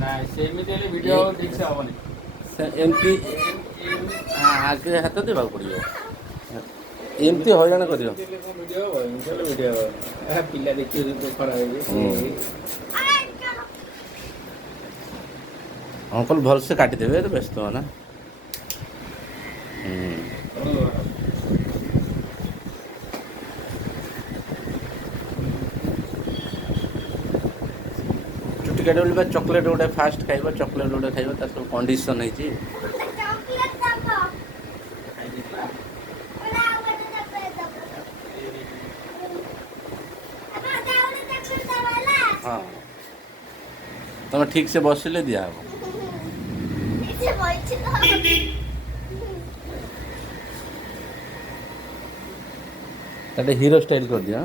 ନାଇଁ ସେମିତି ହେଲେ ଭିଡ଼ିଓ ଠିକ୍ ସେ ହବନି। ଏମିତି ଆଗରେ ହାତ ଦେବାକୁ ପଡ଼ିବ। ଏମିତି ହଇରାଣ କରିବ। ଭିଡ଼ିଓ ହବ ଏମିତି ହେଲେ ଭିଡ଼ିଓ ହବ। ପିଲା ଦେଖିବେ ଖରାପ ହେଇଯିବେ। ଅଙ୍କଲ ଭଲସେ କାଟିଦେବେ, ଏତେ ବ୍ୟସ୍ତ ହୁଅ ନା। ଚୁଟି କାଟିବ ବା ଚକୋଲେଟ୍ ଗୋଟେ ଫାଷ୍ଟ ଖାଇବ, ଚକୋଲେଟ୍ ଗୋଟେ ଖାଇବ, ତାର ସବୁ କଣ୍ଡିସନ୍ ହେଇଛି। ହଁ ତମେ ଠିକ୍ ସେ ବସିଲେ ଦିଆହବ। ତାଟେ ହିରୋ ଷ୍ଟାଇଲ୍ କରିଦିଅ।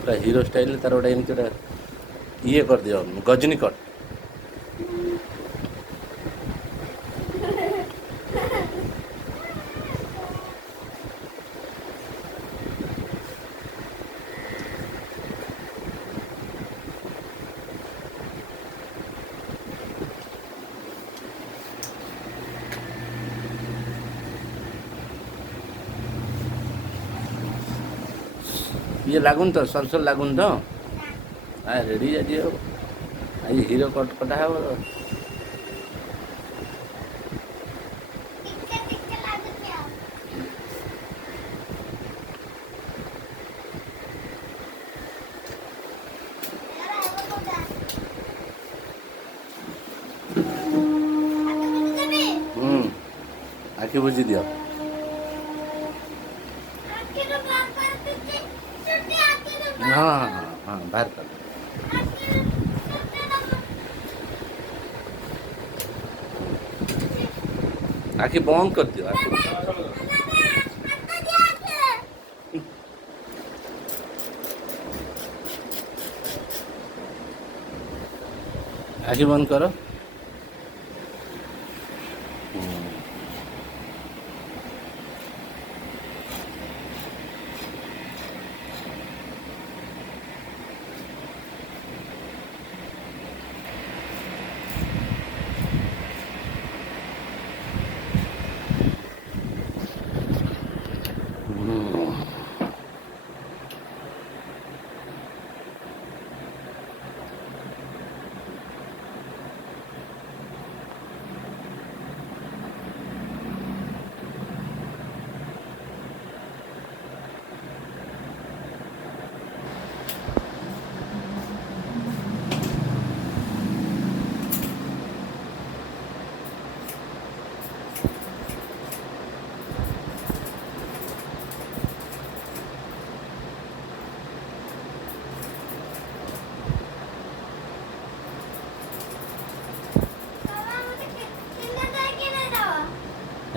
ପୁରା ହିରୋ ଷ୍ଟାଇଲ୍ରେ ତାର ଗୋଟେ ଏମିତି ଗୋଟେ ଇଏ କରିଦିଅ, ଗଜନୀ କଟ୍। ଇଏ ଲାଗୁନି ତ, ସଲସଲ ଲାଗୁନି ତ? ରେଡ଼ି ଆଜି ଆଉ ଆଜି ହିରୋ କଟ୍ କଟା ହବ। ଆଖି ବୁଜି ଦିଅ। ହଁ ହଁ ହଁ ବାହାର କର। ଆଖି ବନ୍ଦ କରିଦିଅ। ଆଖି ବନ୍ଦ କର।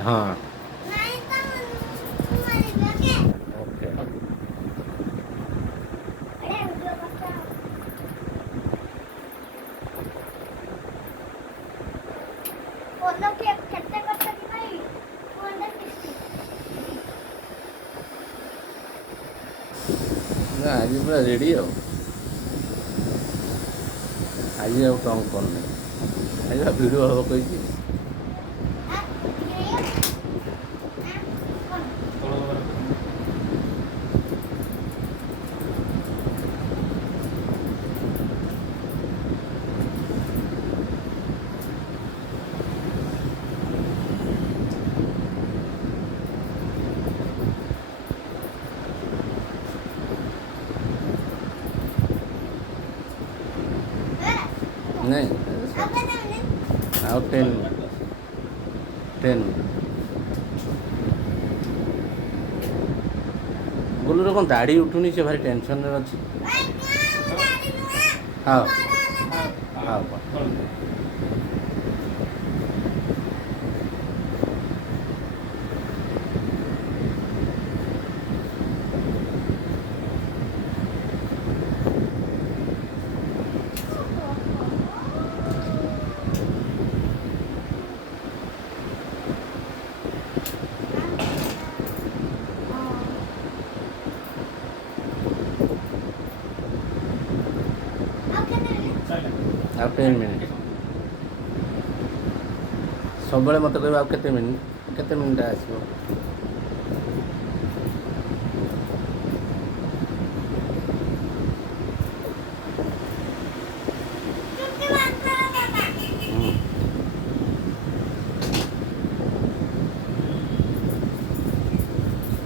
ହଁ ଓକେ। ଆଜି ପୁରା ରେଡ଼ି ଆଉ। ଆଜି ଆଉ ଟଙ୍କ୍ କରୁନି। ଆଜି ବା ଭିଡ଼ିଓ ହବ କହିଛି। ନାଇଁ ଆଉ 10 ବୁଲୁର କ'ଣ ଦାଢ଼ି ଉଠୁନି, ସେ ଭାରି ଟେନସନ୍ରେ ଅଛି। ହଉ ହଉ। ଆଉ 10 ମିନିଟ୍ ସବୁବେଳେ ମୋତେ କହିବ ଆଉ କେତେ ମିନିଟ୍ ଆସିବ